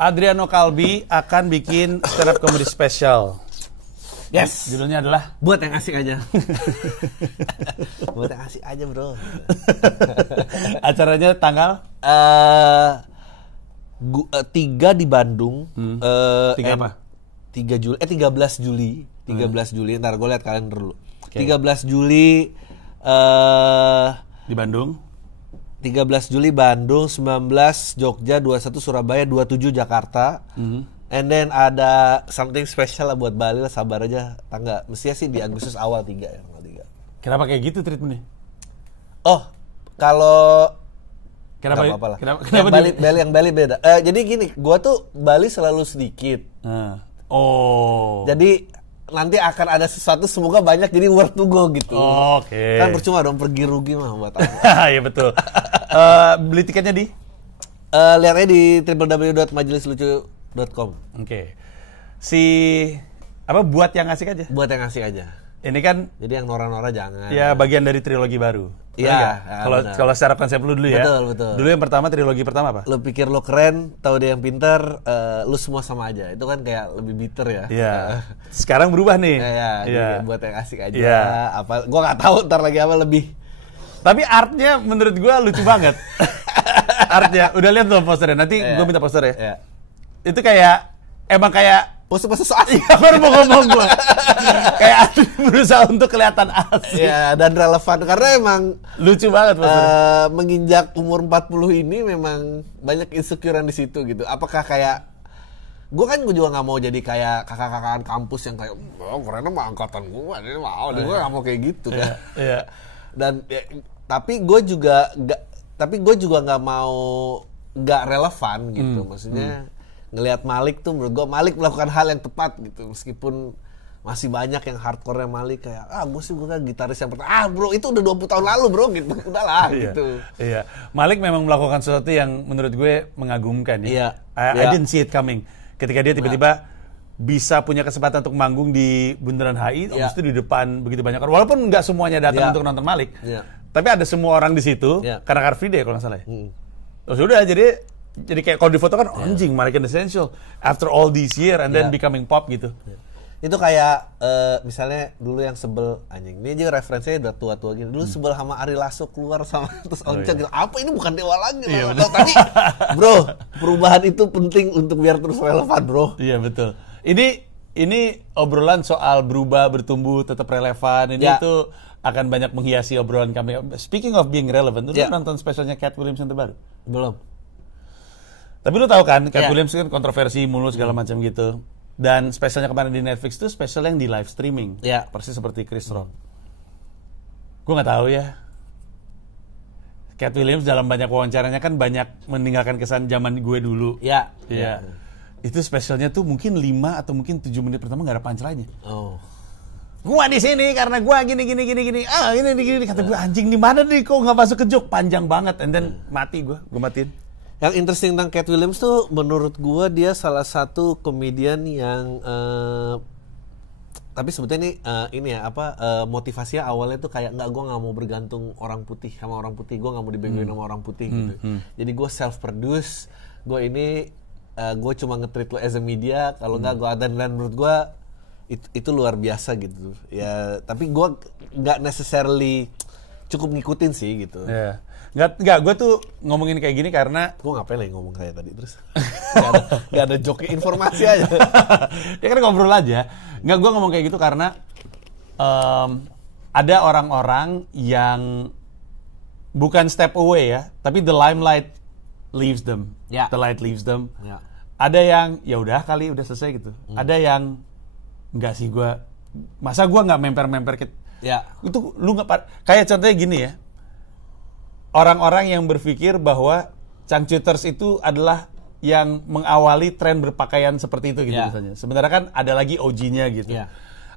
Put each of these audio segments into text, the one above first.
Adriano Kalbi akan bikin stand up comedy special. Yes. Judulnya adalah Buat yang asik aja. Buat yang asik aja, bro. acaranya tanggal 3 di Bandung. 3 apa? 13 Juli. 13 Juli. Ntar gue lihat kalender dulu. Okay. 13 Juli Di Bandung. 13 Juli Bandung, 19 Jogja, 21 Surabaya, 27 Jakarta. And then ada something special lah buat Bali lah, sabar aja. Mestinya sih di Agustus awal 3 ya, tanggal 3. Kenapa kayak gitu treatmentnya? Oh, kalau Kenapa? nggak apa-apa lah. Kenapa yang Bali beda. Jadi gini, gua tuh Bali selalu sedikit. Oh. Jadi nanti akan ada sesuatu, semoga banyak, jadi worth to go gitu. Oke. Kan percuma dong pergi rugi mah buat apa. Iya betul. Beli tiketnya di? Lihat aja di www.majelislucu.com. Oke. Buat yang asik aja. Buat yang asik aja. Ini kan Jadi yang nora-nora jangan. ya bagian dari trilogi baru. Iya. Kalau secara konsep lu dulu ya. Betul. Dulu yang pertama, trilogi pertama apa? Lu pikir lu keren, tahu dia yang pintar, lu semua sama aja. Itu kan kayak lebih bitter ya. Iya. Sekarang berubah nih. Iya. Buat yang asik aja. Iya. Apa? Gua nggak tahu ntar lagi apa lebih. Tapi artnya menurut gua lucu banget. Artnya, udah lihat belum posternya? Nanti gua minta poster ya. Iya. Itu emang kayak Pose-pose soal. Iya, baru mau ngomong gua. Kayak berusaha untuk kelihatan asik. Iya, dan relevan karena emang Lucu banget posternya. menginjak umur 40 ini memang banyak insecurean di situ gitu. Apakah kayak gue juga nggak mau jadi kayak kakak-kakakan kampus yang kayak karena mah angkatan gue, ini mau, gue nggak mau kayak gitu kan. Iya. Dan tapi gue juga nggak mau nggak relevan gitu, maksudnya. Ngelihat Malik tuh, menurut gue Malik melakukan hal yang tepat gitu, meskipun masih banyak yang hardcore-nya Malik kayak gue kan gitaris yang pertama, bro itu udah 20 tahun lalu bro gitu, udahlah gitu. Iya, Malik memang melakukan sesuatu yang menurut gue mengagumkan ya. I didn't see it coming. Ketika dia tiba-tiba bisa punya kesempatan untuk manggung di Bundaran HI, habis itu di depan begitu banyak orang, walaupun nggak semuanya datang untuk nonton Malik, tapi ada semua orang di situ karena Car Free Day kalau nggak salah ya. Terus udah jadi kayak kalau di foto kan anjing Malik and Essential after all these year and then becoming pop gitu. Itu kayak misalnya dulu yang sebel anjing. Ini aja referensinya udah tua-tua gini. Dulu sebel sama Ari Lasso keluar sama terus Onca gitu. Apa ini bukan Dewa lagi loh. Tapi bro, perubahan itu penting untuk biar terus relevan, bro. Iya, betul. Ini obrolan soal berubah, bertumbuh, tetap relevan. Ini itu akan banyak menghiasi obrolan kami. Speaking of being relevant, lu nonton spesialnya Cat Williams yang terbaru? Belum. Tapi lu tahu kan, Cat Williams kan kontroversi mulu segala macam gitu. Dan spesialnya kemarin di Netflix itu spesial yang di live streaming. Iya. Persis seperti Chris Rock. Gue nggak tahu ya. Cat Williams dalam banyak wawancaranya kan banyak meninggalkan kesan zaman gue dulu. Iya. Iya. Itu spesialnya tuh mungkin 5 atau mungkin 7 menit pertama nggak ada punchline-nya. Oh. Gua di sini karena gua gini. Ini kata gue anjing di mana nih kok nggak masuk ke joke, panjang banget, and then mati gue matiin. Yang interesting tentang Cat Williams tuh menurut gue dia salah satu komedian yang tapi sebetulnya ini motivasinya awalnya tuh kayak gue nggak mau bergantung orang putih sama orang putih, gue nggak mau dibegoin sama orang putih gitu. Jadi gue self produce, gue cuma nge-treat lo as a media, kalau nggak gue dan menurut gue itu luar biasa gitu ya. Tapi gue nggak necessarily cukup ngikutin sih gitu. Yeah. Nggak, gue tuh ngomongin kayak gini karena gue ngapain lagi ngomong kayak tadi terus nggak ada joke, informasi aja. Ya kan ngobrol aja. Nggak, gue ngomong kayak gitu karena ada orang-orang yang bukan step away ya, tapi the limelight leaves them, the light leaves them. Ada yang ya udah kali udah selesai gitu. Ada yang nggak sih, masa gue nggak memper-memper itu lu nggak kayak contohnya gini ya. Orang-orang yang berpikir bahwa Changcuters itu adalah yang mengawali tren berpakaian seperti itu gitu misalnya. Sebenarnya kan ada lagi OG-nya gitu.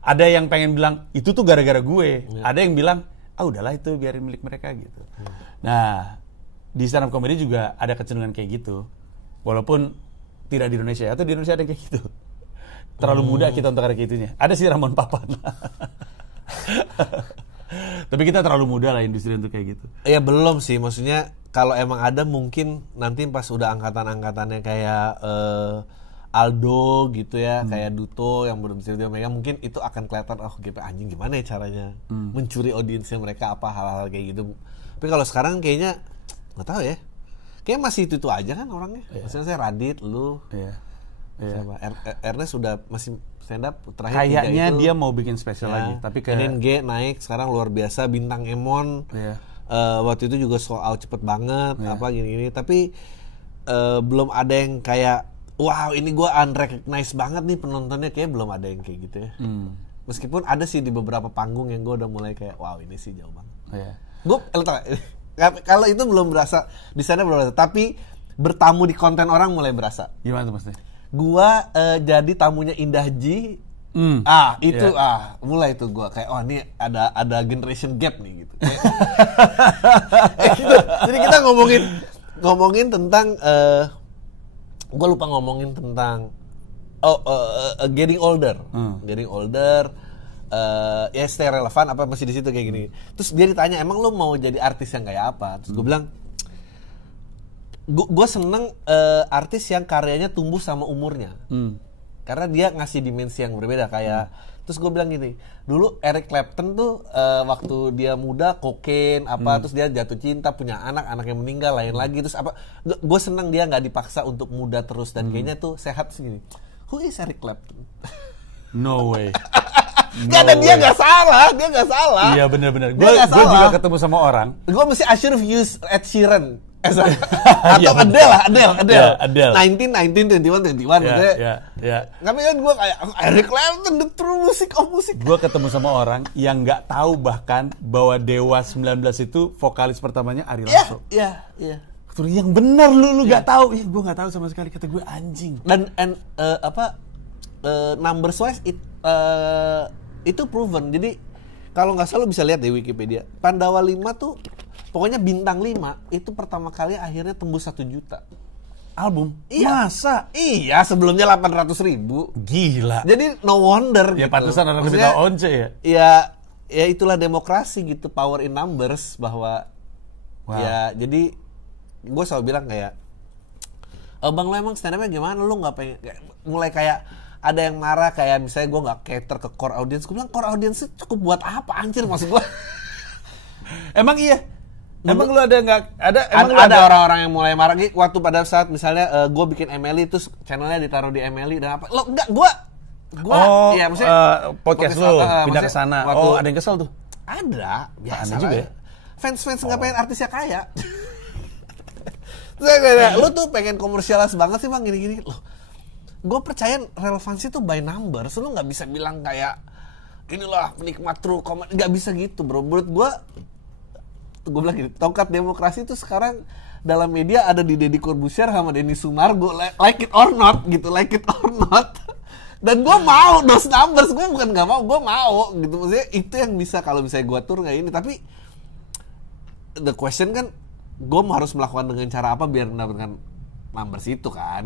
Ada yang pengen bilang itu tuh gara-gara gue. Ada yang bilang udahlah itu biarin milik mereka gitu. Nah, di stand up comedy juga ada kecenderungan kayak gitu. Walaupun tidak di Indonesia, atau di Indonesia ada kayak gitu. Terlalu muda kita untuk ada kayak gitunya. Ada sih Ramon Papan. Tapi kita terlalu muda lah industri untuk kayak gitu. Ya belum sih, maksudnya kalau emang ada mungkin nanti pas udah angkatan-angkatannya kayak Aldo gitu ya, kayak Duto yang belum cerita mereka, mungkin itu akan kelihatan gitu anjing gimana ya caranya mencuri audiensnya mereka, apa hal-hal kayak gitu. Tapi kalau sekarang kayaknya nggak tahu ya, kayak masih itu aja kan orangnya. Maksudnya saya Radit, lu, siapa? Ernest sudah masih stand up terakhir. Kayaknya dia mau bikin spesial lagi, tapi kayak G naik sekarang luar biasa, bintang Emon. Waktu itu juga sold out cepet banget, apa gini-gini. Tapi belum ada yang kayak wow ini gue unrecognized banget nih penontonnya, kayak belum ada yang kayak gitu ya. Meskipun ada sih di beberapa panggung yang gue udah mulai kayak wow ini sih jauh banget. Gue kalau itu belum berasa di sana, belum berasa. Tapi bertamu di konten orang mulai berasa. Gimana tuh maksudnya? Gua jadi tamunya Indah Ji. Mulai itu gua kayak ini ada generation gap nih gitu. Gitu. Jadi kita ngomongin tentang gua lupa ngomongin tentang getting older. Getting older. Ya stay relevan apa masih di situ kayak gini. Terus dia ditanya, emang lu mau jadi artis yang kayak apa? Terus gue bilang, gue seneng artis yang karyanya tumbuh sama umurnya. Karena dia ngasih dimensi yang berbeda kayak. Terus gue bilang gini, dulu Eric Clapton tuh waktu dia muda kokain terus dia jatuh cinta, punya anak yang meninggal, lain lagi. Terus apa? Gue seneng dia nggak dipaksa untuk muda terus dan kayaknya tuh sehat sih gini. Who is Eric Clapton? No way. Dia nggak salah. Iya benar-benar. Gue juga ketemu sama orang. Gue mesti I should have used Ed Sheeran atau Adele. 19, 21 maksudnya. Tapi kan gue kayak Eric Clapton, the true music of music. Gue ketemu sama orang yang nggak tahu bahkan bahwa Dewa 19 itu vokalis pertamanya Ari Lasso. Iya. Yang benar lu nggak tahu. Gue nggak tahu sama sekali, kata gue anjing. Dan numbers wise itu proven. Jadi kalau nggak salah bisa lihat di Wikipedia. Pandawa 5 tuh pokoknya bintang 5 itu pertama kali akhirnya tembus 1 juta album. Iya. Masa? Iya, sebelumnya 800.000. Gila. Jadi no wonder ya, gitu. Pantesan orang lebih tahu Once ya. Ya itulah demokrasi gitu, power in numbers, bahwa ya jadi gue selalu bilang kayak Bang lo emang stand up-nya gimana, lu nggak pengen mulai kayak ada yang marah kayak misalnya gue nggak cater ke core audience. Gue bilang core audience cukup buat apa anjir, maksud gue. Emang iya. Emang lu ada nggak ada orang-orang yang mulai marah waktu pada saat misalnya gue bikin Emily terus channelnya ditaruh di Emily dan apa lo enggak gue ya maksudnya podcast lu pindah ke sana. Ada yang kesel tuh. Ada biasa juga ya. Fans nggak pengen artisnya kaya. Lu tuh pengen komersialis banget sih bang, gini-gini loh. Gue percaya relevansi tuh by numbers. Lu nggak bisa bilang kayak inilah penikmat true comedy, nggak bisa gitu bro. Menurut gue bilang gini, tongkat demokrasi itu sekarang dalam media ada di Deddy Corbuzier sama Denny Sumargo, like it or not gitu, like it or not. Dan gue mau those numbers, gue bukan nggak mau, gue mau gitu. Maksudnya itu yang bisa kalau misalnya gue tur kayak ini. Tapi the question kan, gue harus melakukan dengan cara apa biar mendapatkan numbers itu kan.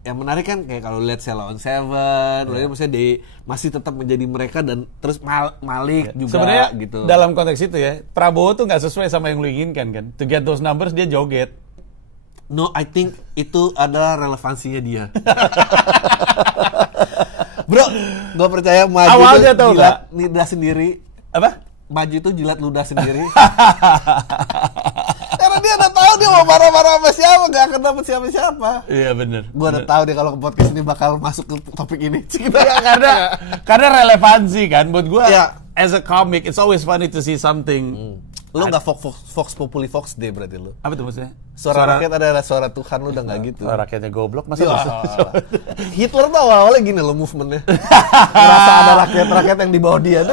Yang menarik kan kayak kalau lihat Sheila on Seven, maksudnya masih tetap menjadi mereka dan terus Malik juga. Sebenarnya gitu. Dalam konteks itu ya, Prabowo tuh nggak sesuai sama yang lu inginkan kan. To get those numbers dia joget. No, I think itu adalah relevansinya dia. Bro, gue percaya maju awalnya itu jilat lidah sendiri. Apa? Maju itu jilat ludah sendiri. Karena dia udah tahu dia mau marah-marah sama siapa, gak akan dapet siapa-siapa. Iya benar. Gue udah tahu dia kalau ke podcast ini bakal masuk ke topik ini. karena relevansi kan buat gue. As a comic, it's always funny to see something. Lu nggak Fox Populi Fox Day berarti lu? Apa tuh maksudnya? Suara rakyat adalah suara Tuhan, lu udah nggak gitu. Suara rakyatnya goblok, masa Hitler tuh awalnya gini loh movementnya. Merasa ada rakyat yang di bawah dia.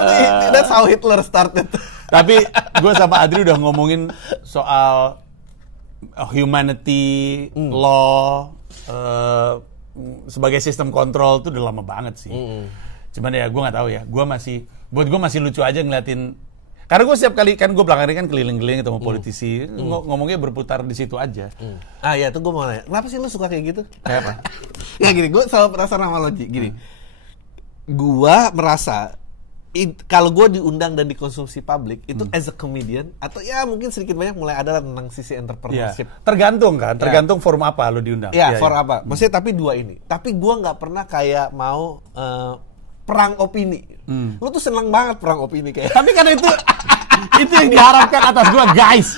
That's how Hitler started. Tapi gue sama Adri udah ngomongin soal humanity, law, sebagai sistem kontrol tuh udah lama banget sih. Cuman ya gue nggak tahu ya. Buat gue masih lucu aja ngeliatin. Karena gue setiap kali kan gue belakangan ini kan keliling-keliling ketemu politisi, ngomongnya berputar di situ aja. Ya tuh gue mau nanya, kenapa sih lu suka kayak gitu? Kayak apa? Ya gini, gue selalu penasaran sama Logi. Gini, gue merasa kalau gue diundang dan dikonsumsi publik itu as a comedian atau ya mungkin sedikit banyak mulai ada tentang sisi entrepreneurship. Tergantung forum apa lo diundang. Forum apa. Maksudnya tapi dua ini. Tapi gue nggak pernah kayak mau perang opini. Lo tuh seneng banget perang opini kayak. Tapi karena itu yang diharapkan atas gue, guys.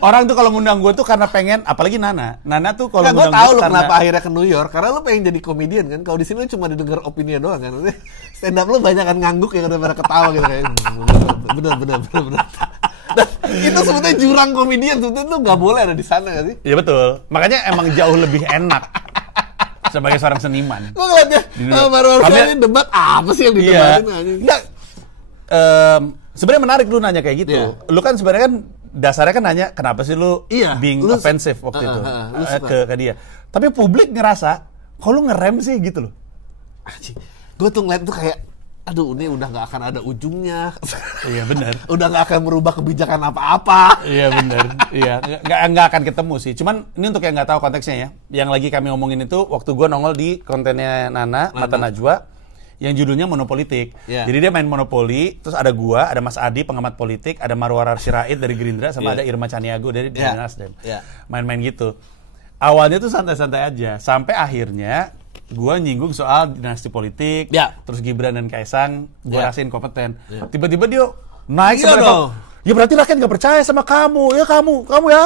Orang tuh kalau ngundang gue tuh karena pengen, apalagi Nana tuh kalau ngundang gue tahu lo kenapa akhirnya ke New York, karena lo pengen jadi komedian kan. Kalau di sini lo cuma didengar opini doang kan. Stand up lo banyak kan ngangguk ya daripada ketawa gitu kayak. Bener. Dan itu sebetulnya jurang komedian, sebetulnya lo nggak boleh ada di sana kan sih? Iya betul. Makanya emang jauh lebih enak sebagai seorang seniman. Gue ngeliatnya baru-baru ini debat apa sih yang didebatin aja? Enggak. Sebenarnya menarik lu nanya kayak gitu. Lu kan sebenarnya kan dasarnya kan nanya kenapa sih lu being offensive waktu itu ke dia. Tapi publik ngerasa kalau lu ngerem sih gitu loh. Gue tuh ngeliat tuh kayak aduh ini udah gak akan ada ujungnya. Iya benar. Udah gak akan merubah kebijakan apa-apa. Iya benar. Iya nggak akan ketemu sih. Cuman ini untuk yang nggak tahu konteksnya ya. Yang lagi kami ngomongin itu waktu gue nongol di kontennya Nana Mata Najwa yang judulnya Monopolitik. Jadi dia main monopoli, terus ada gua, ada Mas Adi pengamat politik, ada Marwar Sirait dari Gerindra, sama ada Irma Caniago dari Nasdem. Main-main gitu. Awalnya tuh santai-santai aja, sampai akhirnya gua nyinggung soal dinasti politik, terus Gibran dan Kaisang, gua rasain kompeten. Tiba-tiba dia naik sama level. Ya berarti rakyat nggak percaya sama kamu, ya kamu ya,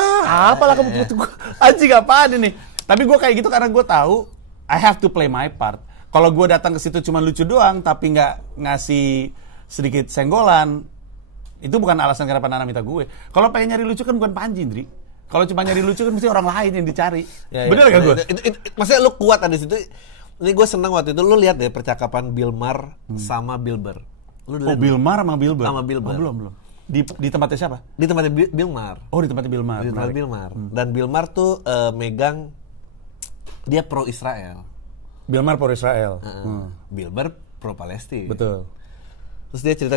apalah kamu anjing apaan ini. Tapi gua kayak gitu karena gua tahu I have to play my part. Kalau gue datang ke situ cuma lucu doang, tapi nggak ngasih sedikit senggolan, itu bukan alasan kenapa Nana minta gue. Kalau pengen nyari lucu kan bukan Panji, Indri. Kalau cuma nyari lucu kan mesti orang lain yang dicari. Bener gak gue? Maksudnya lu kuat ada situ. Ini gue seneng waktu itu, lu lihat deh percakapan Bill Maher sama Bill Burr. Bill Maher sama Bill Burr? Sama Bill Burr. Belum. Di tempatnya siapa? Di tempatnya Bill Maher. Oh, di tempatnya Bill Maher. Di tempatnya Bill Maher. Dan Bill Maher tuh megang, dia pro Israel. Bill Maher pro Israel. Bill Burr pro Palestina. Betul. Terus dia cerita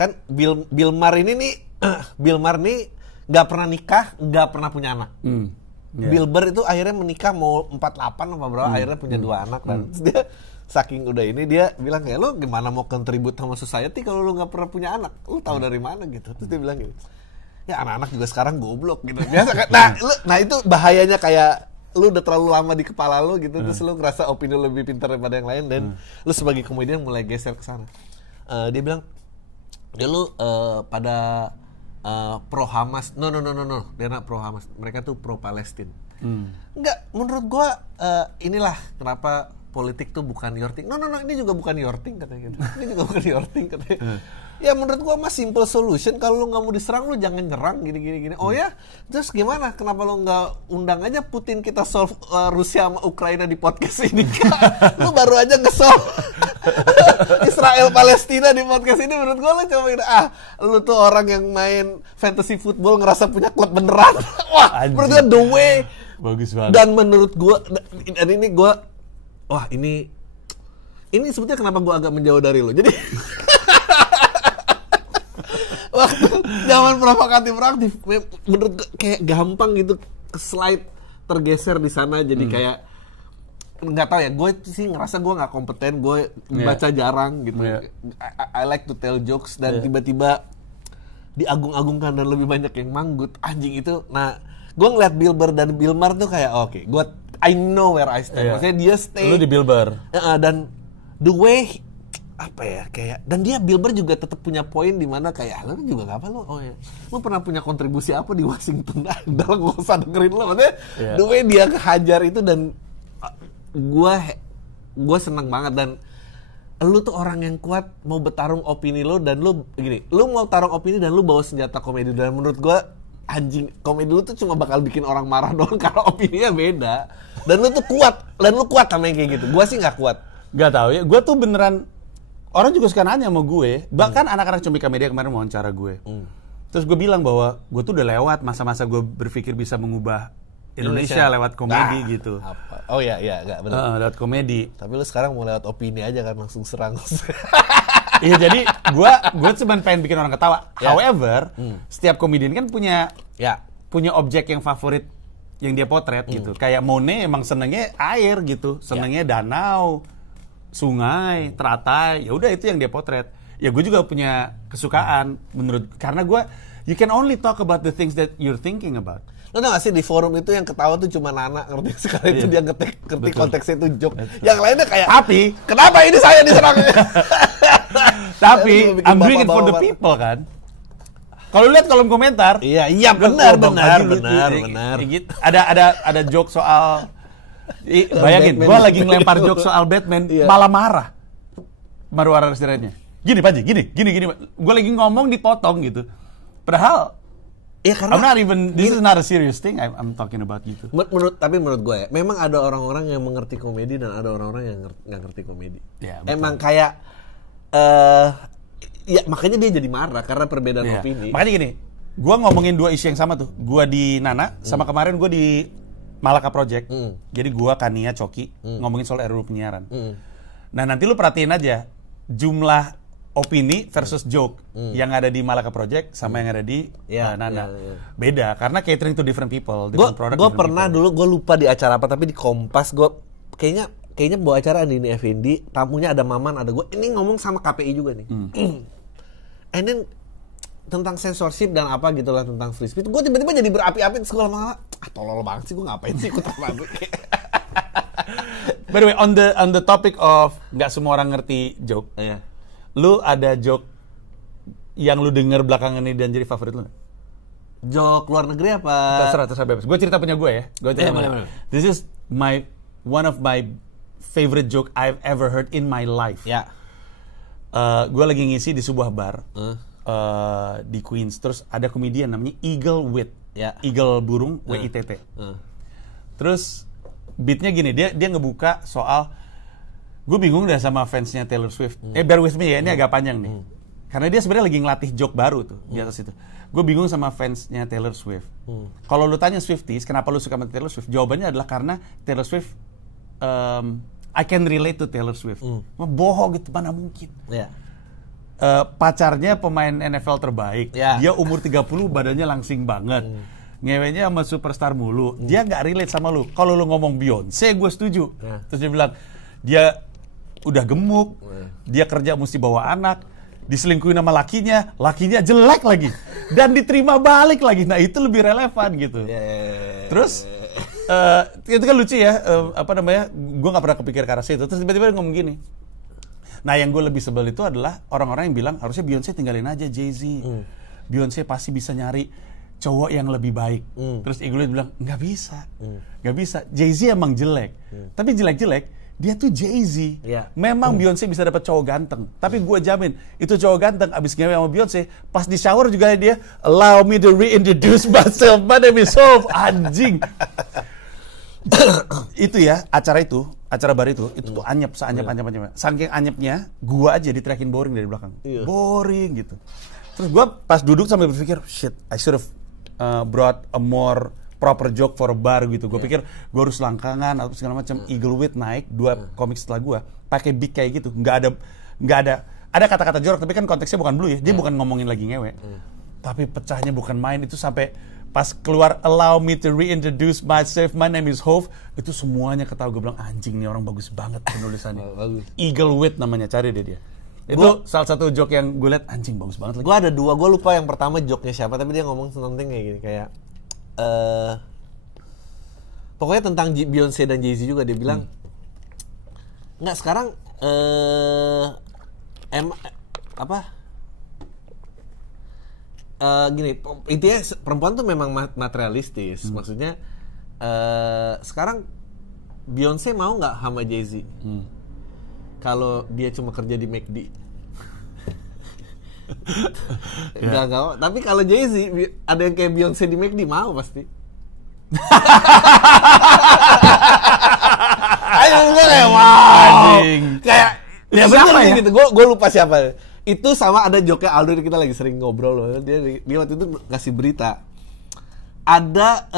kan Bill Maher ini nih Bill Maher nih nggak pernah nikah, nggak pernah punya anak. Bill Burr itu akhirnya menikah mau 48 apa berapa, akhirnya punya 2 anak dan terus dia saking udah ini dia bilang kayak lu gimana mau kontribut sama society kalau lu nggak pernah punya anak, lu tahu dari mana gitu. Terus dia bilang gitu, ya anak-anak juga sekarang goblok gitu biasa kan. Nah itu bahayanya kayak lu udah terlalu lama di kepala lu gitu, terus lu ngerasa opini lu lebih pintar daripada yang lain dan lu sebagai komedian mulai geser ke sana. Dia bilang, dia lu pada pro Hamas. No. Dia not pro Hamas. Mereka tuh pro Palestina. Enggak, menurut gua inilah kenapa politik tuh bukan your thing. No, ini juga bukan your thing katanya gitu. Ini juga bukan your thing katanya. Ya menurut gua mah simple solution, kalau lu nggak mau diserang lu jangan nyerang gini. Oh ya, terus gimana? Kenapa lu nggak undang aja Putin kita solve Rusia sama Ukraina di podcast ini? Lu baru aja nge-solve Israel Palestina di podcast ini. Menurut gua lu coba lu tuh orang yang main fantasy football ngerasa punya klub beneran. Wah, menurut gua the way. Bagus banget. Dan menurut gua dan ini gua wah ini sebetulnya kenapa gua agak menjauh dari lu. Jadi waktu zaman provokatif menurut kayak gampang gitu slide tergeser di sana jadi kayak nggak tahu ya, gue sih ngerasa gue nggak kompeten, gue baca jarang gitu. I like to tell jokes dan tiba-tiba diagung-agungkan dan lebih banyak yang manggut anjing itu. Nah gue ngeliat Bill Burr dan Bill Maher tuh kayak oke, I know where I stand. Maksudnya dia stay lu di Bill Burr dan the way apa ya kayak, dan dia Bill Burr juga tetap punya poin di mana kayak lu juga nggak apa lu pernah punya kontribusi apa di Washington? Dalam gak usah dengerin lo, maksudnya the way dia hajar itu dan gue seneng banget. Dan lu tuh orang yang kuat mau bertarung opini lo dan lu mau tarung opini dan lu bawa senjata komedi. Dan menurut gue anjing, komedi lu tuh cuma bakal bikin orang marah doang karena opininya beda. Dan lu tuh kuat, dan lu kuat sama yang kayak gitu. Gue sih nggak kuat. Nggak tahu ya, gue tuh beneran. Orang juga suka nanya sama gue, bahkan anak-anak Comika Media kemarin wawancara gue. Terus gue bilang bahwa gue tuh udah lewat masa-masa gue berpikir bisa mengubah Indonesia lewat komedi gitu. Apa? Oh iya, nggak benar. Lewat komedi. Tapi lu sekarang mau lewat opini aja kan, langsung serang. Iya, jadi gue cuma pengen bikin orang ketawa. However, setiap komedian kan punya objek yang favorit yang dia potret gitu. Kayak Monet emang senengnya air gitu, senengnya danau, sungai, teratai, ya udah itu yang dia potret. ya gue juga punya kesukaan karena gue you can only talk about the things that you're thinking about. Lo tau gak sih di forum itu yang ketawa tuh cuma Nana, ngerti sekali itu dia ngerti konteksnya itu joke. Yang lainnya kayak, tapi kenapa ini saya diserang? Tapi I'm doing it for the people kan. Kalau lihat kolom komentar, iya benar. Ada joke soal, bayangin, gue lagi ngelempar joke soal Batman, malah marah. Marwara Residennya. Gini Pak Ji, gini. Gue lagi ngomong dipotong gitu. Padahal karena I'm not even, this is not a serious thing I'm talking about gitu. Menurut gue ya, memang ada orang-orang yang mengerti komedi dan ada orang-orang yang nggak ngerti komedi. Ya, emang kayak, ya makanya dia jadi marah karena perbedaan opini. Makanya gini, gue ngomongin 2 isu yang sama tuh. Gue di Nana, sama kemarin gue di Malaka Project. Jadi gue, Kania, Coki, ngomongin soal RUU penyiaran. Nah nanti lu perhatiin aja, jumlah opini versus joke yang ada di Malaka Project sama yang ada di Nana. Beda, karena catering to different people, different product. Gue pernah dulu, gue lupa di acara apa, tapi di Kompas gue kayaknya bawa acara di Effendi, tamunya ada Maman, ada gue. Ini ngomong sama KPI juga nih. And then tentang censorship dan apa gitulah, tentang free speech. Gue tiba-tiba jadi berapi-api di sekolah malah. Tolol banget sih, gue ngapain sih ikut apa? By the way, on the topic of nggak semua orang ngerti joke. Lu ada joke yang lu denger belakangan ini dan jadi favorit lu nggak? Joke luar negeri apa? Terserah bebas. Gue cerita punya gue ya. This is one of my favorite joke I've ever heard in my life. Gue lagi ngisi di sebuah bar di Queens. Terus ada komedian namanya Eagle Wit. Eagle burung, WITT. Terus beatnya gini, dia ngebuka soal, gue bingung deh sama fansnya Taylor Swift. Bear with me ya, ini agak panjang nih. Karena dia sebenarnya lagi ngelatih joke baru tuh di atas itu. Gue bingung sama fansnya Taylor Swift. Kalau lu tanya Swifties, kenapa lu suka sama Taylor Swift? Jawabannya adalah karena Taylor Swift, I can relate to Taylor Swift. Bohong gitu, mana mungkin. Pacarnya pemain NFL terbaik. Dia umur 30, badannya langsing banget. Ngewenya sama superstar mulu. Dia nggak relate sama lu. Kalau lu ngomong Beyonce, gue setuju. Terus dia bilang, dia udah gemuk, dia kerja mesti bawa anak, diselingkuhin sama lakinya jelek lagi, dan diterima balik lagi. Nah itu lebih relevan gitu. Terus itu kan lucu ya, gue nggak pernah kepikir ke arah situ. Terus tiba-tiba dia ngomong gini. Nah yang gue lebih sebel itu adalah orang-orang yang bilang harusnya Beyonce tinggalin aja Jay-Z. Beyonce pasti bisa nyari cowok yang lebih baik. Terus Eagle bilang nggak bisa. Jay-Z emang jelek, tapi jelek-jelek dia tuh Jay-Z. Memang Beyonce bisa dapat cowok ganteng, tapi gue jamin itu cowok ganteng abis ngewe sama Beyonce, pas di shower juga dia allow me to reintroduce myself, my name is Hope. Anjing. Itu ya, acara bar itu tuh anyep, seanyep. Saking anyepnya, gue aja diteriakin boring dari belakang. Boring gitu. Terus gue pas duduk sambil berpikir, shit, I should have brought a more proper joke for a bar gitu. Gue pikir gue harus langkangan atau segala macam. Eagle Wit naik 2 komik setelah gue pakai beat kayak gitu. Nggak ada kata-kata jorok, tapi kan konteksnya bukan blue ya. Dia bukan ngomongin lagi ngewe. Tapi pecahnya bukan main. Itu sampai pas keluar allow me to reintroduce myself, my name is Hope, itu semuanya ketawa. Gue bilang anjing nih orang bagus banget penulisannya. Eagle Wit namanya, cari deh dia. Itu salah satu joke yang gue liat anjing bagus banget lagi. Gue ada 2, gue lupa yang pertama joke-nya siapa, tapi dia ngomong something kayak gini, kayak pokoknya tentang Beyonce dan Jay-Z juga. Dia bilang nggak sekarang gini, intinya perempuan tuh memang materialistis. Maksudnya sekarang Beyonce mau nggak sama Jay-Z kalau dia cuma kerja di McD? Enggak mau. Tapi kalau Jay-Z ada yang kayak Beyonce di McD, mau pasti. Ayo gue kayak wow. Kayak ya siapa ya? Gitu. Gue lupa siapa. Itu sama ada joke Aldo, kita lagi sering ngobrol loh. Dia waktu itu ngasih berita. Ada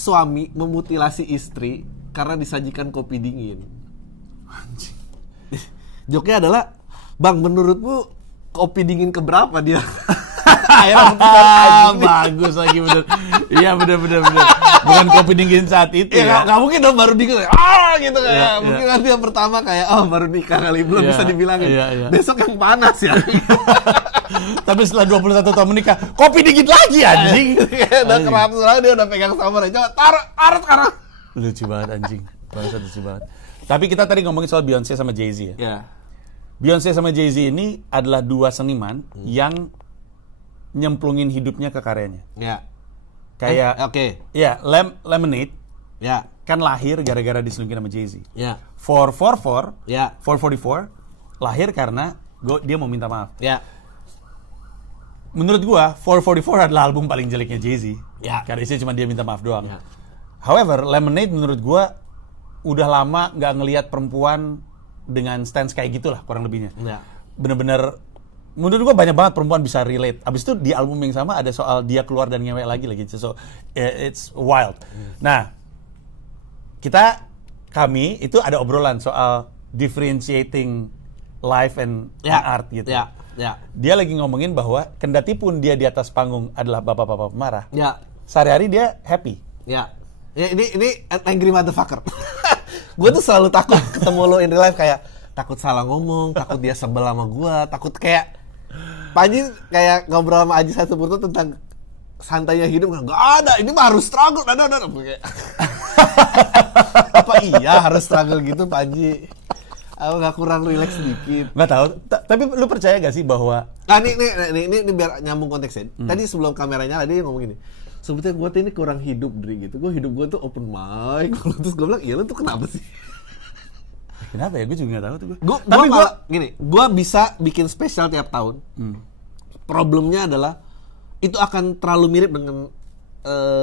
suami memutilasi istri karena disajikan kopi dingin. Anjing. Joke-nya adalah, "Bang, menurutmu kopi dingin keberapa dia?" Bagus lagi bener. Iya bener. Bukan kopi dingin saat itu ya. Nggak mungkin dong baru dingin gitu kayak. Mungkin nanti yang pertama kayak baru nikah kali belum bisa dibilangin. Besok yang panas ya. Tapi setelah 21 tahun menikah, kopi dingin lagi anjing. Udah keratus lagi dia udah pegang samurai. Coba taruh sekarang. Lucu banget anjing. Bangsa lucu banget. Tapi kita tadi ngomongin soal Beyonce sama Jay-Z ya. Beyonce sama Jay-Z ini adalah dua seniman yang nyemplungin hidupnya ke karyanya. Kayak ya, Lemonade kan lahir gara-gara diselingkuhin sama Jay-Z. 444 lahir karena dia mau minta maaf. Menurut gua 444 adalah album paling jeleknya Jay-Z. Karena isinya cuma dia minta maaf doang. However, Lemonade menurut gua udah lama nggak ngelihat perempuan dengan stance kayak gitulah kurang lebihnya. Bener-bener menurut gua banyak banget perempuan bisa relate. Abis itu di album yang sama ada soal dia keluar dan ngewek lagi. So it's wild. Nah, kami itu ada obrolan soal differentiating life and art gitu. Dia lagi ngomongin bahwa kendati pun dia di atas panggung adalah bapak-bapak pemarah. Sehari-hari dia happy. Ini angry motherfucker. Gue tuh selalu takut ketemu lo in real life, kayak takut salah ngomong, takut dia sebel sama gue, takut kayak Panji kayak ngobrol sama Aji Satupurto tentang santainya hidup, nggak ada, ini mah harus struggle, ada. Apa iya harus struggle gitu Panji? Aku nggak kurang relax sedikit. Nggak tahu, tapi lu percaya gak sih bahwa ini biar nyambung konteksnya. Tadi sebelum kameranya dia ngomong gini, sebetulnya gue tuh ini kurang hidup dari gitu. Hidup gue tuh open mic. Terus gue bilang, iya lu tuh kenapa sih? Kenapa ya? Gue juga gak tahu tuh. Gue bisa bikin spesial tiap tahun. Problemnya adalah itu akan terlalu mirip dengan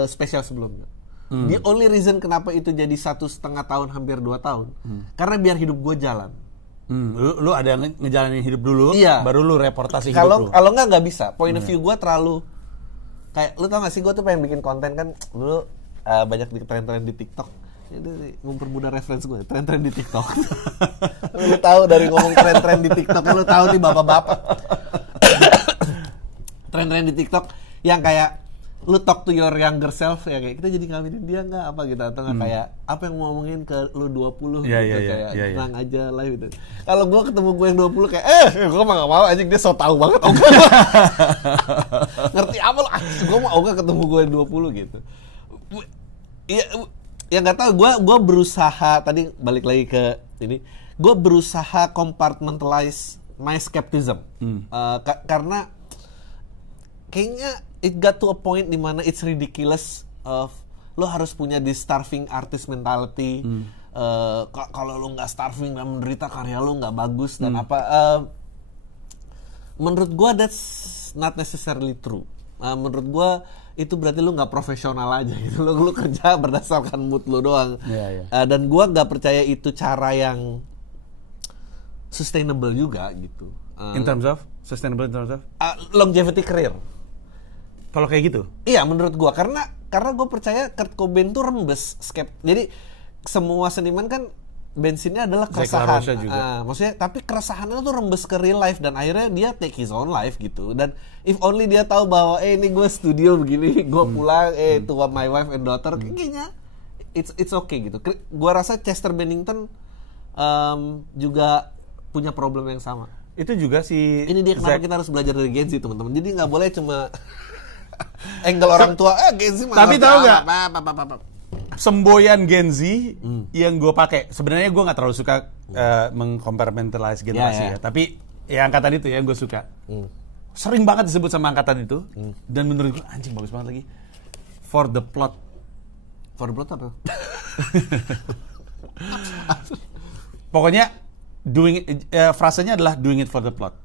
spesial sebelumnya. The only reason kenapa itu jadi 1,5 tahun, hampir 2 tahun, karena biar hidup gue jalan. Lu ada ngejalanin hidup dulu, baru lu reportasi Kalau hidup lu. kalau nggak bisa. Point of view gue terlalu kayak, lu tau gak sih, gue tuh pengen bikin konten kan dulu, banyak di tren-tren di TikTok. Ini mempermudah referensi gue, tren-tren di TikTok. Lu tahu dari ngomong tren-tren di TikTok, lu tahu nih bapak-bapak. Tren-tren di TikTok yang kayak lu talk to your younger self, ya kayak kita jadi ngawinin dia nggak apa gitu, atau nggak kayak apa yang mau ngomongin ke lu 20 gitu, kayak tenang aja lah gitu. Kalau gue ketemu gue yang 20 kayak gue mah nggak mau, anjing dia so tau banget, ngerti apa lo, gue mau ketemu gue yang 20 gitu. Ya nggak tahu, gue berusaha, tadi balik lagi ke ini, gue berusaha compartmentalize my skepticism, karena kayaknya it got to a point dimana it's ridiculous of lo harus punya this starving artist mentality. Kalau lo nggak starving dan menderita, karya lo nggak bagus dan apa. Menurut gue that's not necessarily true. Menurut gue itu berarti lo nggak profesional aja gitu. Lo kerja berdasarkan mood lo doang. Dan gue nggak percaya itu cara yang sustainable juga gitu. In terms of sustainable, in terms of longevity career. Kalau kayak gitu? Iya, menurut gua karena gue percaya Kurt Cobain tuh rembes jadi semua seniman kan bensinnya adalah keresahan. Maksudnya tapi keresahannya tuh rembes ke real life dan akhirnya dia take his own life gitu. Dan if only dia tahu bahwa ini gue studio begini, gue pulang to my wife and daughter, kayaknya it's okay gitu. Gua rasa Chester Bennington juga punya problem yang sama. Itu juga si ini dia kenapa kita harus belajar dari Gen Z, teman-teman. Jadi nggak boleh cuma angle orang tua, Gen Z. Tapi tahu nggak? Semboyan Gen Z yang gue pakai, sebenarnya gue nggak terlalu suka mengkompartmentalize generasi ya. Tapi ya angkatan itu ya yang gue suka. Sering banget disebut sama angkatan itu, dan menurut gue anjing bagus banget lagi. For the plot. For the plot apa? Pokoknya frasenya adalah doing it for the plot.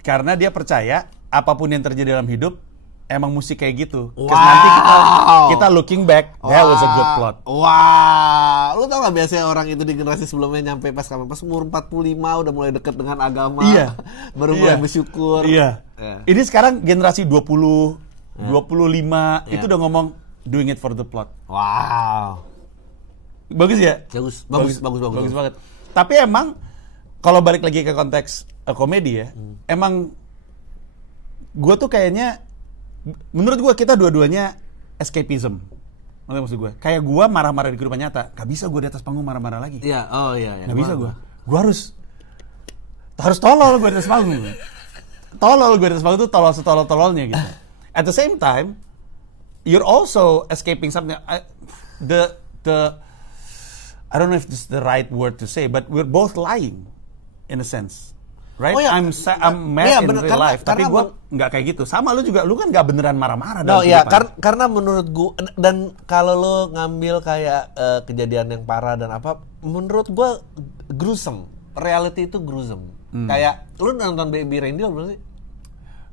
Karena dia percaya apapun yang terjadi dalam hidup emang musik kayak gitu. Nanti kita looking back, that was a good plot. Lu tau gak biasanya orang itu di generasi sebelumnya nyampe pas umur 45 udah mulai deket dengan agama, baru mulai bersyukur. Ini sekarang generasi 20, 25 itu udah ngomong doing it for the plot. Bagus ya? Bagus banget. Tapi emang kalau balik lagi ke konteks komedi ya, emang gue tuh kayaknya, menurut gue kita dua-duanya escapism. Maksud gue, kayak gue marah-marah di kehidupan nyata, gak bisa gue di atas panggung marah-marah lagi. Iya, iya. Gak bisa gue harus tolol gue di atas panggung. Tolol gue di atas panggung tuh tolol setolol-tololnya gitu. At the same time, you're also escaping something. I don't know if this is the right word to say, but we're both lying in a sense. Right? Oh, ya. I'm mad in real life, tapi gue nggak kayak gitu. Sama lu juga, lu kan nggak beneran marah-marah. No, ya, karena menurut gue, dan kalau lo ngambil kayak kejadian yang parah dan apa, menurut gue gruesome. Reality itu gruesome. Kayak, lu nonton Baby Reindeer belum sih?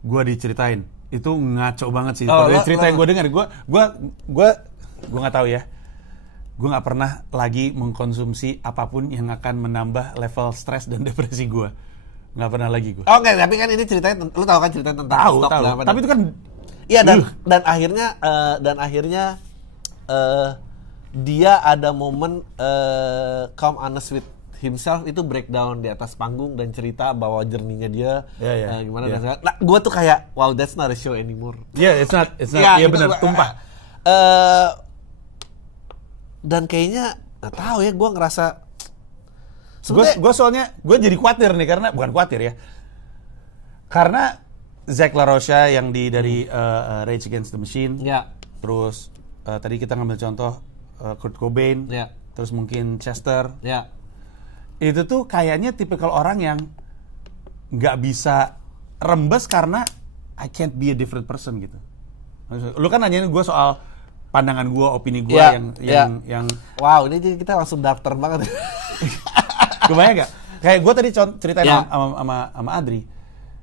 Gue diceritain, itu ngaco banget sih. Kalau diceritain gue dengar, gue nggak tahu ya. Gue nggak pernah lagi mengkonsumsi apapun yang akan menambah level stres dan depresi gue. Nggak pernah lagi gue. Oke, tapi kan ini ceritanya, lu tahu kan ceritanya tentang tahu. Tapi itu kan, iya, dan akhirnya dia ada momen come honest with himself, itu breakdown di atas panggung dan cerita bahwa journey-nya dia gimana dan segala. Nah, gue tuh kayak, wow, that's not a show anymore. Yeah, it's not. Iya benar, tumpah. Dan kayaknya nggak tahu ya, gue ngerasa gue soalnya gue jadi khawatir nih, karena bukan khawatir ya, karena Zach LaRocha yang dari Rage Against the Machine, terus tadi kita ngambil contoh Kurt Cobain, terus mungkin Chester, itu tuh kayaknya tipikal orang yang nggak bisa rembes karena I can't be a different person gitu. Lu kan nanyain gue soal pandangan gue, opini gue yang wow, ini kita langsung daftar banget. Kebayang gak? Kayak gue tadi ceritain sama Adri,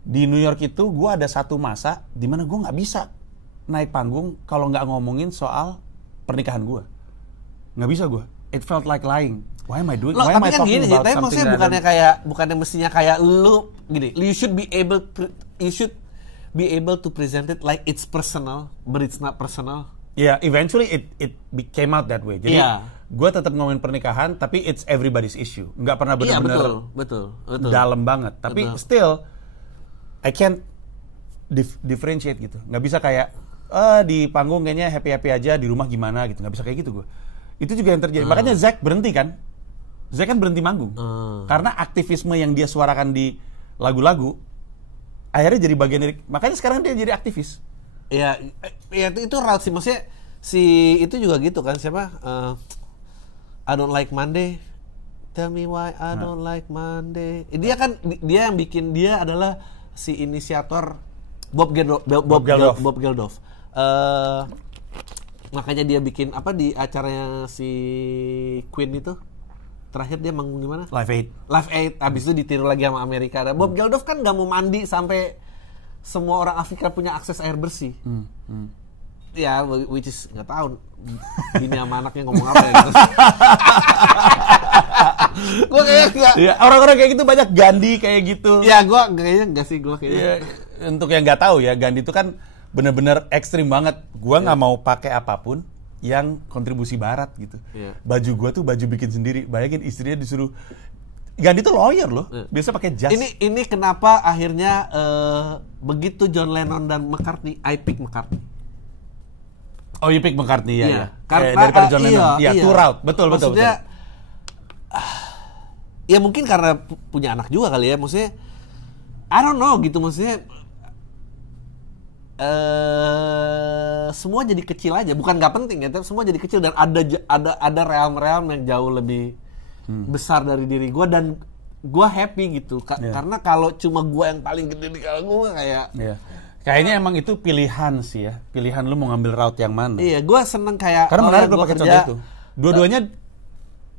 di New York itu gue ada satu masa di mana gue nggak bisa naik panggung kalau nggak ngomongin soal pernikahan gue. Nggak bisa gue. It felt like lying. Why am I doing? Why am I talking gini, about tapi something? Maksudnya bukannya mestinya kayak lu gini. You should be able to present it like it's personal, but it's not personal. Yeah, eventually it came out that way. Jadi gue tetap ngomongin pernikahan, tapi it's everybody's issue. Nggak pernah benar-benar betul. dalam banget. Tapi still, I can't differentiate gitu. Nggak bisa kayak di panggung kayaknya happy aja, di rumah gimana gitu. Nggak bisa kayak gitu gue. Itu juga yang terjadi. Makanya Zach berhenti kan. Zach kan berhenti manggung karena aktivisme yang dia suarakan di lagu-lagu akhirnya jadi bagian dari. Makanya sekarang dia jadi aktivis. Ya itu route sih, maksudnya si itu juga gitu kan, siapa I don't like Monday, tell me why I don't like Monday. Dia kan dia yang bikin, dia adalah si inisiator Bob Geldof. Makanya dia bikin apa di acaranya si Queen itu, terakhir dia manggung di mana? Live Aid. Abis itu ditiru lagi sama Amerika. Bob Geldof kan nggak mau mandi sampai semua orang Afrika punya akses air bersih. Ya, which is nggak tahu bini sama anaknya ngomong apa ya gitu. Gue kayak nggak. Ya, orang-orang kayak gitu banyak, Gandhi kayak gitu. Ya, gue kayaknya nggak sih, gue kayaknya. Ya, untuk yang nggak tahu ya, Gandhi itu kan bener-bener ekstrim banget. Gue nggak mau pakai apapun yang kontribusi Barat gitu. Baju gue tuh baju bikin sendiri. Bayangin istrinya disuruh. Gandhi tuh lawyer loh, biasa pakai jas. Ini kenapa akhirnya begitu John Lennon dan McCartney, I pick McCartney. Oh, you pick McCartney ya. Karena daripada John Lennon. Iya, two route. Betul. Maksudnya, ya mungkin karena punya anak juga kali ya. Maksudnya, I don't know gitu, maksudnya semua jadi kecil aja. Bukan nggak penting ya, tapi semua jadi kecil dan ada realm-realm yang jauh lebih besar dari diri gue, dan gue happy gitu karena kalau cuma gue yang paling gede di kalau gue kayak kayaknya emang itu pilihan sih ya, pilihan lu mau ngambil route yang mana. Iya, gue seneng kayak karena menarik lu pakai contoh itu, dua-duanya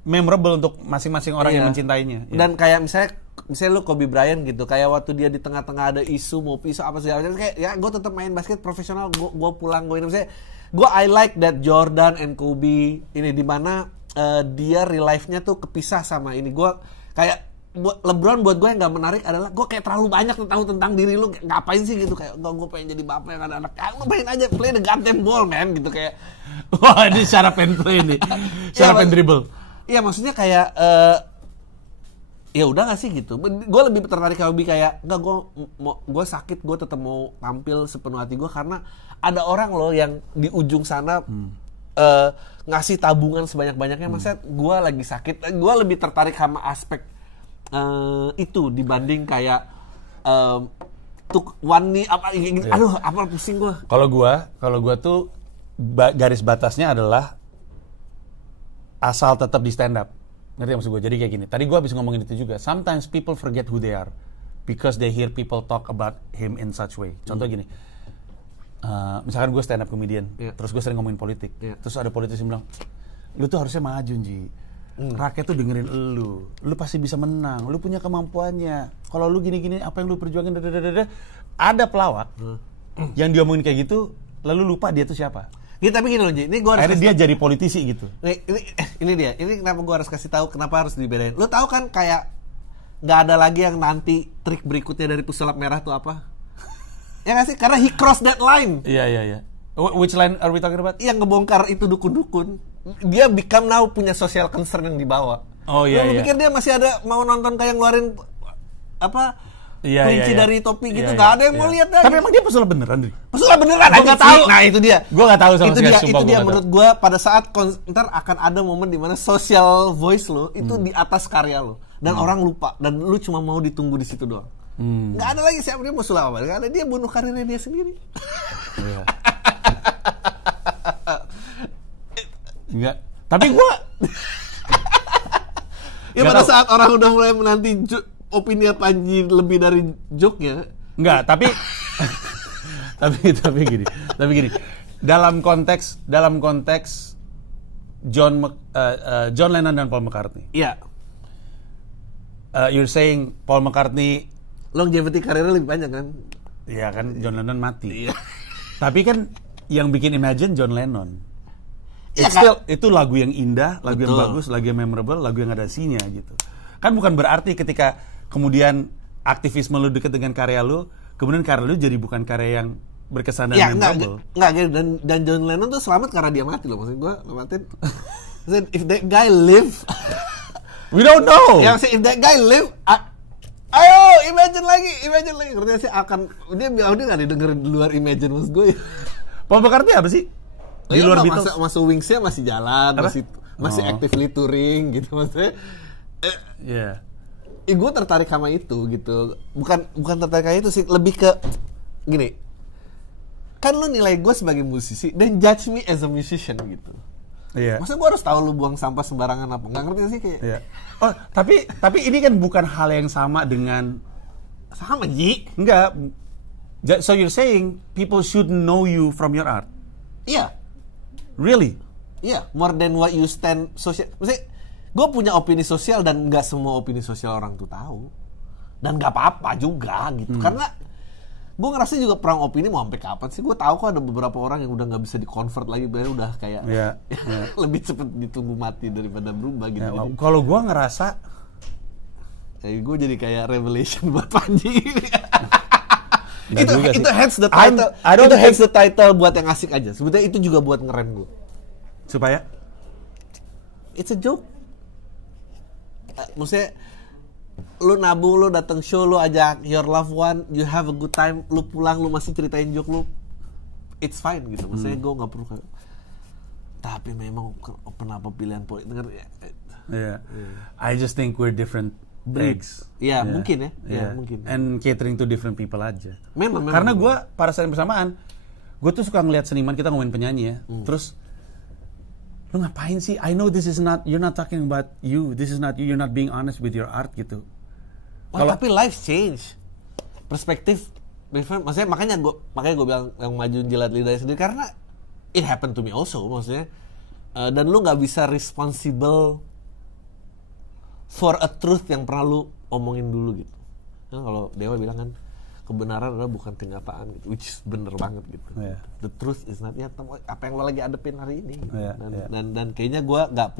memorable untuk masing-masing orang yang mencintainya. Dan kayak misalnya lu Kobe Bryant gitu, kayak waktu dia di tengah-tengah ada isu mau pisah apa segala macam, kayak ya gue tetap main basket profesional, gue pulang gue ini, misalnya gue I like that Jordan and Kobe ini di mana dia real life-nya tuh kepisah sama ini. Gue kayak LeBron buat gue yang nggak menarik adalah gue kayak terlalu banyak tahu tentang diri lu, ngapain sih gitu, kayak gue pengen jadi bapak yang ada anak, lu pengen aja play the goddamn ball man gitu, kayak wah ini cara pen play nih, cara pen dribble. Iya, maksudnya kayak ya udah nggak sih gitu. Gue lebih tertarik lebih kayak nggak, gue sakit gue tetap mau tampil sepenuh hati gue karena ada orang loh yang di ujung sana ngasih tabungan sebanyak-banyaknya. Maksudnya gue lagi sakit, gue lebih tertarik sama aspek itu dibanding kayak aduh apa pusing gue. Kalau gue tuh garis batasnya adalah asal tetap di stand up. Ngerti maksud gue? Jadi kayak gini. Tadi gue habis ngomongin itu juga. Sometimes people forget who they are because they hear people talk about him in such way. Contoh gini. Misalkan gue stand up comedian, terus gue sering ngomongin politik. Terus ada politisi yang bilang, lu tuh harusnya maju, Ji. Rakyat tuh dengerin lu pasti bisa menang, lu punya kemampuannya. Kalau lu gini-gini, apa yang lu perjuangin, ada pelawak yang diomongin kayak gitu, lalu lupa dia tuh siapa. Gitu, tapi gini loh, Ji. Ini gua harus dia jadi politisi gitu. Ini dia. Ini kenapa gua harus kasih tahu kenapa harus dibedain. Lu tahu kan kayak nggak ada lagi yang nanti trik berikutnya dari pesulap merah tuh apa? Ya nggak sih? Karena he crossed that line. Iya. Which line are we talking about? Yang ngebongkar itu dukun-dukun. Dia become now punya social concern yang dibawa. Oh iya. Lu pikir dia masih ada mau nonton kayak ngeluarin apa? Kunci dari topi gitu, nggak ada yang mau lihat lagi. Tapi emang dia pesulap beneran, Dri? Pesulap beneran? Gue nggak tahu. Nah itu dia. Gue nggak tahu sama sekali. Itu dia menurut gue pada saat ntar akan ada momen dimana social voice lo itu di atas karya lo dan orang lupa dan lu cuma mau ditunggu di situ doang. Nggak ada lagi siapa dia mau sulap apa? Nggak ada, dia bunuh karirnya dia sendiri. Enggak. Tapi gue ya pada saat orang udah mulai menanti opini Panji lebih dari joke-nya. Enggak, tapi gini. Dalam konteks John Lennon dan Paul McCartney. Iya. You're saying Paul McCartney longevity karirnya lebih panjang kan? Iya kan, John Lennon mati. Iya. Tapi kan yang bikin Imagine John Lennon. Ya, still, itu lagu yang indah, lagu yang bagus, lagu yang memorable, lagu yang ada scene-nya gitu. Kan bukan berarti ketika kemudian aktivisme lu dekat dengan karya lu, kemudian karya lu jadi bukan karya yang berkesan dan memorable. Enggak, dan John Lennon tuh selamat karena dia mati loh. Maksud gue, if that guy live, we don't know. Ya, if that guy live, ayo imagine lagi. Artinya sih akan dia nggak didengerin di luar Imagine maksud gue. Paul McCartney apa sih? Di luar Beatles? Masa Wings-nya masih jalan, masih actively touring gitu maksudnya. Gue tertarik sama itu gitu. Bukan tertarik sama itu sih, lebih ke gini. Kan lu nilai gue sebagai musisi dan judge me as a musician gitu. Iya. Masa gue harus tahu lu buang sampah sembarangan apa? Nggak ngerti sih kayak. Iya. Oh, tapi ini kan bukan hal yang sama dengan Ji. Enggak. So you're saying people should know you from your art? Iya. Really? Iya, more than what you stand social. Maksudnya, gue punya opini sosial dan nggak semua opini sosial orang tuh tahu. Dan nggak apa-apa juga gitu. Karena gue ngerasa juga perang opini mau sampai kapan sih? Gue tahu kok ada beberapa orang yang udah nggak bisa di-convert lagi, udah kayak lebih cepet ditunggu mati daripada berubah gitu. Kalau gue ngerasa, gue jadi kayak revelation buat Panji. Itu hence the title. Itu hence the title buat yang asik aja. Sebetulnya itu juga buat ngerem gue. Supaya? It's a joke. Maksudnya lu nabung, lu datang show, lu ajak your loved one, you have a good time, lu pulang, lu masih ceritain joke lu, it's fine gitu. Maksudnya gue nggak perlu. Tapi memang kenapa pilihan politik? Yeah. I just think we're different breeds. Ya, mungkin ya. Mungkin. And catering to different people aja. Memang. Karena gue pada saat bersamaan, gue tuh suka ngeliat seniman, kita ngomongin penyanyi ya. Terus lu ngapain sih? I know this is not, you're not talking about you. This is not you. You're not being honest with your art gitu. Tapi life change, perspektif. Maksudnya makanya gue bilang yang maju jilat lidahnya sendiri karena it happened to me also. Maksudnya dan lu nggak bisa responsible for a truth yang pernah lu omongin dulu gitu. Nah, kalau Dewa bilang kan kebenaran adalah bukan kenyataan gitu, which is bener banget gitu. The truth is not apa yang lo lagi adepin hari ini. Dan kayaknya gue nggak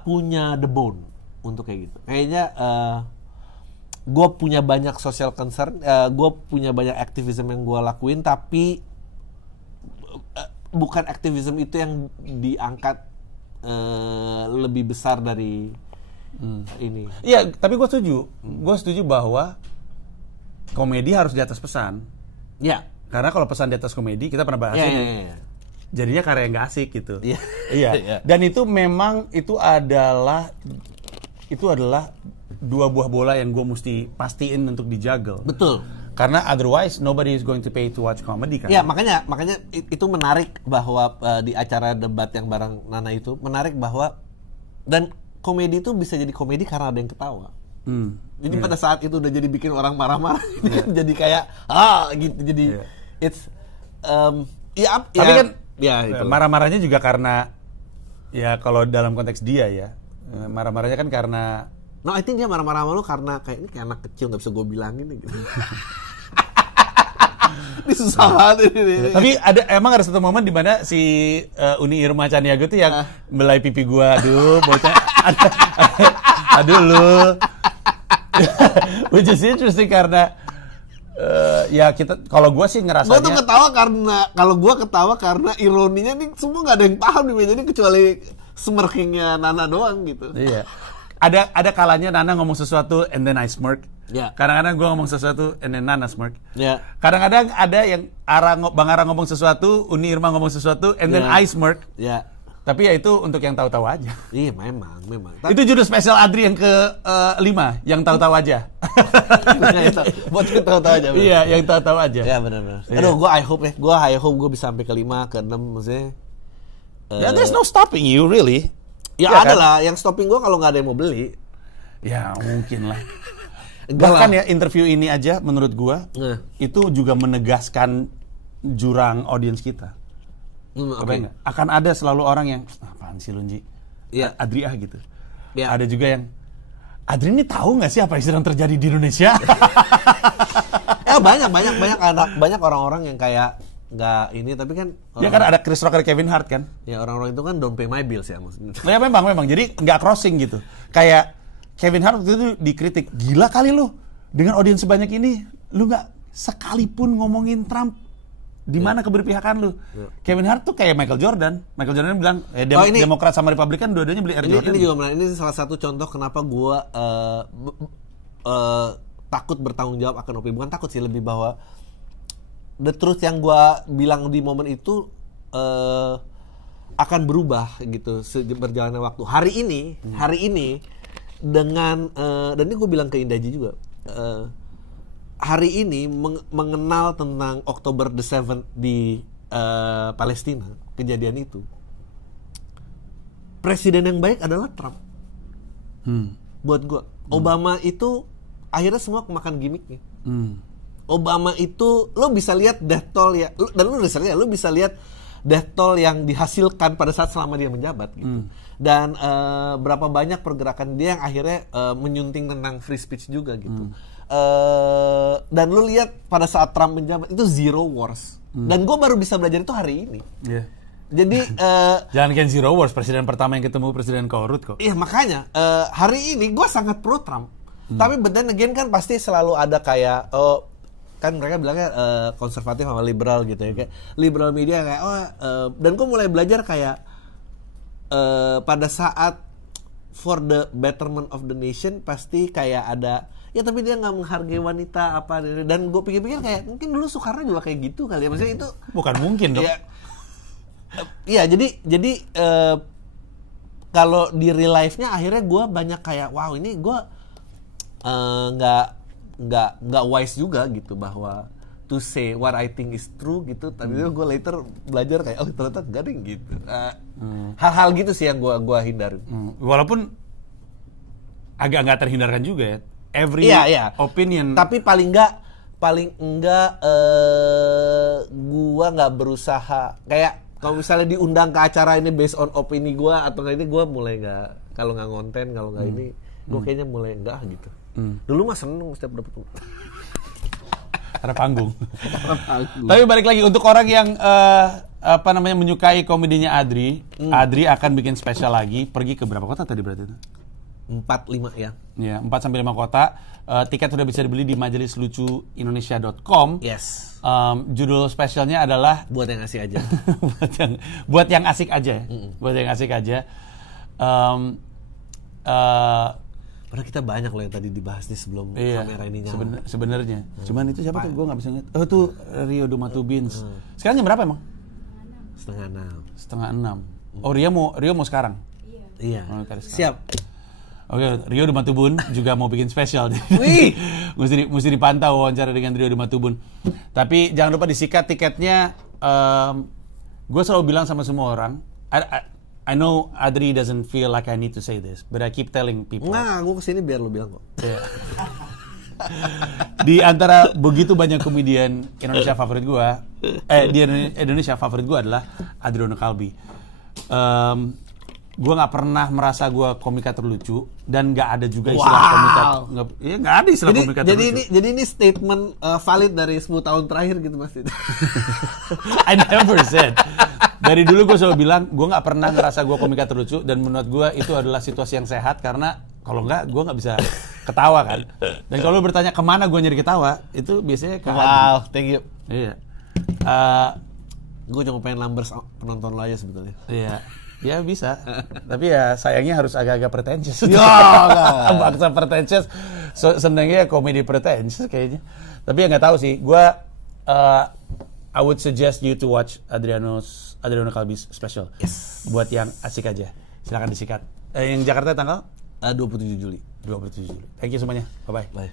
punya the bone untuk kayak gitu. Kayaknya gue punya banyak social concern, gue punya banyak aktivisme yang gue lakuin, tapi bukan aktivisme itu yang diangkat lebih besar dari ini. Iya, tapi gue setuju bahwa komedi harus di atas pesan. Ya. Karena kalau pesan di atas komedi, kita pernah bahas ini. Jadinya karya yang gak asik gitu. Iya. Iya. Dan itu memang itu adalah dua buah bola yang gue mesti pastiin untuk dijagel. Betul. Karena otherwise nobody is going to pay to watch comedy kan. Iya, makanya itu menarik bahwa di acara debat yang bareng Nana itu menarik bahwa dan komedi itu bisa jadi komedi karena ada yang ketawa. Jadi pada saat itu udah jadi bikin orang marah-marah, jadi kayak gitu. Jadi it's tapi kan itu. Marah-marahnya juga karena ya kalau dalam konteks dia ya marah-marahnya kan karena I think dia marah-marah sama lu karena kayak ini kayak anak kecil nggak bisa gue bilangin gitu. Ini susah banget ini. Tapi emang ada satu momen di mana si Uni Irma Caniago tuh yang belai pipi gua, aduh bocah, aduh lu. Which is interesting karena ya kita, kalau gua sih ngerasanya. Gua tuh ketawa karena ironinya nih semua nggak ada yang paham di meja ini kecuali smirkingnya Nana doang gitu. Iya. Ada kalanya Nana ngomong sesuatu and then I smirk. Yeah. Kadang-kadang gue ngomong sesuatu and then Nana smirk. Yeah. Kadang-kadang ada yang Bang Ara ngomong sesuatu, Uni Irma ngomong sesuatu and then I smirk. Yeah. Tapi ya itu untuk yang tahu-tahu aja. Iya, memang. Itu judul spesial Adri yang ke-5, yang tahu-tahu aja. Buat yang tahu-tahu aja. Iya, yang tahu-tahu aja. Iya, benar. Aduh, I hope gue bisa sampai ke-5, ke-6 maksudnya. There's no stopping you really. Ya ada lah, yang stopping gue kalau nggak ada yang mau beli. Ya mungkin lah. Bahkan ya interview ini aja menurut gue itu juga menegaskan jurang audiens kita. Okay. Akan ada selalu orang yang apaan sih Lunji? Ya. Adri gitu. Ya. Ada juga yang Adri ini tahu nggak sih apa yang sedang terjadi di Indonesia? banyak orang-orang yang kayak nggak ini, tapi kan ya kan ada Chris Rock, ada Kevin Hart kan. Ya orang-orang itu kan don't pay my bills ya maksudnya. Ya memang jadi nggak crossing gitu. Kayak Kevin Hart waktu itu dikritik, gila kali lu dengan audiens sebanyak ini lu nggak sekalipun ngomongin Trump. Di mana keberpihakan lu? Kevin Hart tuh kayak Michael Jordan bilang Demokrat sama Republikan dua-duanya beli Air Jordan. Ini juga menarik. Ini salah satu contoh kenapa gua takut bertanggung jawab akan opini. Bukan takut sih, lebih bahwa the truth yang gue bilang di momen itu akan berubah gitu berjalannya waktu. Hari ini dengan dan ini gue bilang ke Indaji juga, hari ini mengenal tentang Oktober the 7th di Palestina, kejadian itu, presiden yang baik adalah Trump. Buat gue, Obama itu akhirnya semua kemakan gimmicknya. Obama itu lo bisa lihat death toll ya, dan lo bisa lihat death toll yang dihasilkan pada saat selama dia menjabat gitu. Dan berapa banyak pergerakan dia yang akhirnya menyunting tentang free speech juga gitu. Dan lo lihat pada saat Trump menjabat itu zero wars. Dan gue baru bisa belajar itu hari ini. Yeah. Jadi jangan kan zero wars, presiden pertama yang ketemu presiden korut kok. Iya makanya hari ini gue sangat pro Trump. Tapi but then again kan pasti selalu ada kayak kan mereka bilangnya konservatif sama liberal gitu ya, kayak liberal media kayak dan gue mulai belajar kayak pada saat for the betterment of the nation pasti kayak ada ya, tapi dia nggak menghargai wanita apa, dan gue pikir-pikir kayak mungkin dulu Soekarno juga kayak gitu kali ya, maksudnya itu bukan mungkin dong. Iya jadi kalau di real life-nya akhirnya gue banyak kayak wow, ini gue nggak wise juga gitu bahwa to say what I think is true gitu. Tapi gue later belajar kayak ternyata enggak deh gitu. Hal-hal gitu sih yang gue hindari. Walaupun agak nggak terhindarkan juga ya. Every opinion. Tapi paling enggak gue nggak berusaha kayak kalau misalnya diundang ke acara ini based on opini gue atau kayak ini, gue mulai nggak, kalau nggak ngonten, kalau nggak ini gue kayaknya mulai enggak gitu. Dulu mah seneng setiap dapet ada panggung. Tapi balik lagi untuk orang yang menyukai komedinya Adri, Adri akan bikin spesial lagi. Pergi ke berapa kota tadi berarti itu? 4-5 ya. Ya, 4-5 kota. Tiket sudah bisa dibeli di majelislucuindonesia.com. Yes. Judul spesialnya adalah buat yang asik aja. buat yang asik aja ya. Buat yang asik aja. Padahal kita banyak loh yang tadi dibahas nih sebelum kamera ini nyala. Sebenarnya. Cuman itu siapa tuh? Gue nggak bisa ingat. Oh tuh Rio Domatubins. Sekarang jam berapa emang? 5:30. Oh Rio mau sekarang? Iya. Siap. Oke, Rio Domatubun juga mau bikin spesial. Wih, mesti dipantau wawancara dengan Rio Domatubun. Tapi jangan lupa disikat tiketnya. Gue selalu bilang sama semua orang. I know Adri doesn't feel like I need to say this, but I keep telling people. Nah, gue kesini biar lo bilang kok. Yeah. Di antara begitu banyak komedian Indonesia favorit gue, di Indonesia favorit gue adalah Adriano Calbi. Gue nggak pernah merasa gue komika terlucu dan nggak ada juga istilah komika. Nggak ada istilah komika terlucu. Jadi ini statement valid dari 10 tahun terakhir gitu Mas. I never said. Dari dulu gue selalu bilang gue nggak pernah ngerasa gue komika terlucu dan menurut gue itu adalah situasi yang sehat karena kalau nggak gue nggak bisa ketawa kan. Dan kalau bertanya kemana gue nyari ketawa itu biasanya ke Wow, thank you. Iya. Gue cuma pengen numbers penonton lo aja sebetulnya. Iya. Ya bisa, tapi ya sayangnya harus agak-agak pretentious. Bangsa pretentious, senangnya komedi pretentious kayaknya. Tapi ya nggak tahu sih. Gue, I would suggest you to watch Adriano Calbi's special. Yes. Buat yang asik aja, silakan disikat. Yang Jakarta tanggal 27 Juli. 27 Juli. Thank you semuanya. Bye bye. Bye.